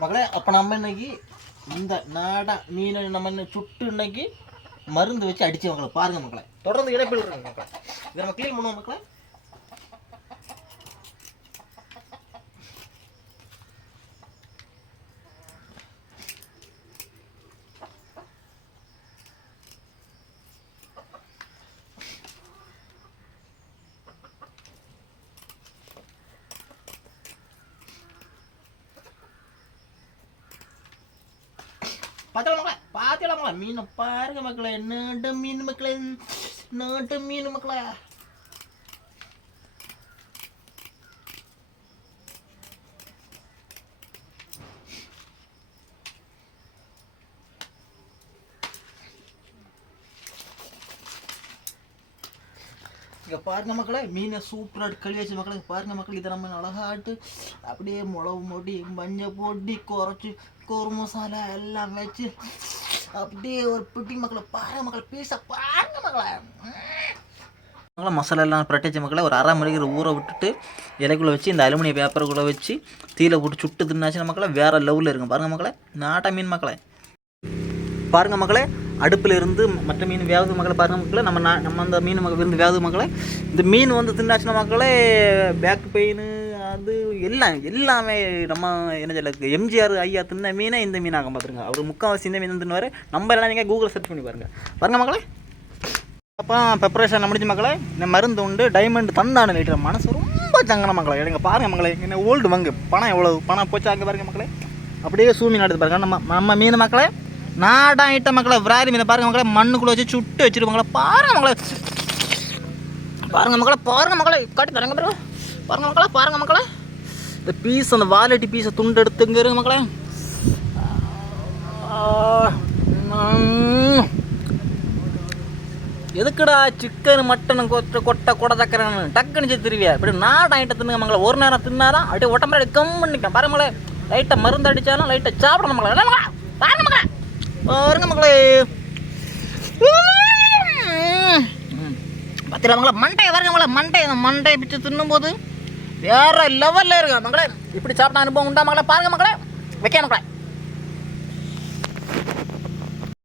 மக்களே. அப்போ நம்ம இன்னைக்கு இந்த நாடா மீனை நம்ம சுட்டு இன்னைக்கு மருந்து வச்சு அடிச்சு மக்களை பாருங்க மக்களே. தொடர்ந்து இடைப்பில் இருக்கு மக்களே. இதை நம்ம க்ளீன் பண்ணுவோம் மக்களே. பாத்தீங்களா மீனை பாருங்க மக்களே. நாட்டு மீன் மக்களே, நாட்டு மீன் மக்களே. இங்கே பாருங்க மக்களே, மீனை சூப்பராக கழுவி வச்சு மக்களே. பாருங்க மக்களே, இதை நம்ம அழகாட்டு அப்படியே மிளகு பொடி மஞ்சள் பொடி குறைச்சி கோரு மசாலா எல்லாம் வச்சு அப்படியே ஒரு பிடி மக்களை பாருங்க மக்களே. பீஸை பாருங்க மக்களே. மசாலா எல்லாம் பிரட்டிச்ச மக்களை ஒரு அரை மணிக்கு ஊற விட்டுட்டு இலைக்குள்ளே வச்சு இந்த அலுமினிய பேப்பருக்குள்ளே வச்சு தீயில போட்டு சுட்டு தின்னாச்சுன்னா மக்களை வேறு லெவலில் இருக்கும். பாருங்கள் மக்களை, நாட்டா மீன் மக்களை. பாருங்கள் மக்களே, அடுப்பில் இருந்து மற்ற மீன் வேவது மக்களை பாருங்கள் மக்களை. நம்ம அந்த மீன் விருந்து வேவது மக்களை. இந்த மீன் வந்து தின்னாச்சுன்னா மக்களே பேக் பெயின் அது எல்லாமே நம்ம என்ன சொல்ல எம்ஜிஆர் ஐயா தின்ன மீனை இந்த மீனாக பார்த்துருங்க. அவர் முக்கால்வாசி இந்த மீன் தின்னுவார். நம்ம எல்லாம் நீங்கள் கூகுளில் சர்ச் பண்ணி பாருங்கள் மக்களே. அப்போ ப்ரிப்பரேஷன் முடிஞ்ச மக்களே. இந்த மருந்து உண்டு டைமண்ட் தந்தான லைட்டர் மனசு ரொம்ப சங்கன மக்களை. எடுங்க பாருங்கள் மக்களே. என்ன ஓல்டு வங்கு பணம் எவ்வளோ பணம் போச்சா அங்கே பாருங்கள் மக்களே. அப்படியே சூமீன் எடுத்து பாருங்கள். நம்ம மீன் மக்களே நாடா ஐட்ட மக்களை விராலி மீனை பாருங்கள் மக்களே. மண்ணுக்குள்ளே வச்சு சுட்டு வச்சுருப்பாங்களே. பாருங்கள் மக்களே, பாருங்கள் மக்களே, பாருங்கள் மக்களே. காட்டி தரங்க பிறகு பாருங்கள் மக்களே, பாருங்கள் மக்களே. இந்த பீஸ் அந்த வாலெட்டி பீஸை துண்டு எடுத்துங்க இருங்க மக்களே. எதுக்குடா சிக்கன் மட்டன் கொட்டை கொடை தக்கறன்னு டக்குன்னு திருவியா இப்படி நாடா ஐட்ட தின்னுங்க மக்களே. ஒரு நேரம் தின்னாதான் அப்படியே உடம்புல கம் பண்ணிக்கலாம். பாருங்களே, லைட்டாக மருந்து அடித்தாலும் லைட்டாக சாப்பிடணும் மக்களே. பாருங்க மக்களே, பாருங்க மக்களே. பத்திரம் மங்களா மண்டையை பாருங்க மங்களா. மண்டையை பிச்சு தின்னும்போது வேற லெவலில் இருக்கு மக்களே. இப்படி சாப்பிட்ட அனுபவம் உண்டா மக்களே? பாருங்க மக்களே, வைக்க மக்களே.